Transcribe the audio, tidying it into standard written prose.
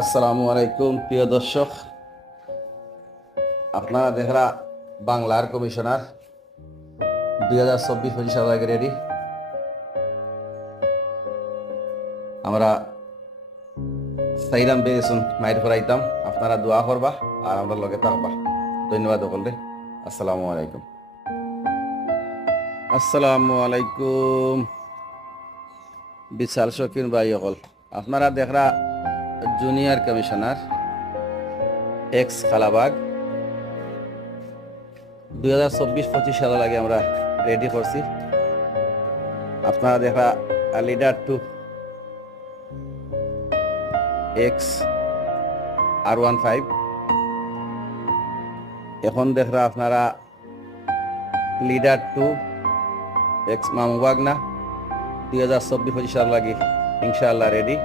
আসসালামু আলাইকুম প্রিয় দর্শক, আপনারা দেখরা বাংলার কমিশনার 2024-25 সাল আগে রেডি। আমরা সাইরাম বেসুন মাইর ফরাইতাম, আপনারা দোয়া করবা আর আমরা লগে থাকবা। ধন্যবাদ সকলকে। আসসালামু আলাইকুম। আসসালামু আলাইকুম বিশাল শকিন ভাই সকল, আপনারা দেখরা জুনিয়র কমিশনার এক্স খালাবাগ 2024-25 সাল আগে আমরা রেডি করছি। আপনারা দেখা লিডার টু এক্স R15, এখন দেখরা আপনারা লিডার টু এক্স মামুবাগনা 2024-25 সাল লাগে ইনশাআল্লাহ রেডি।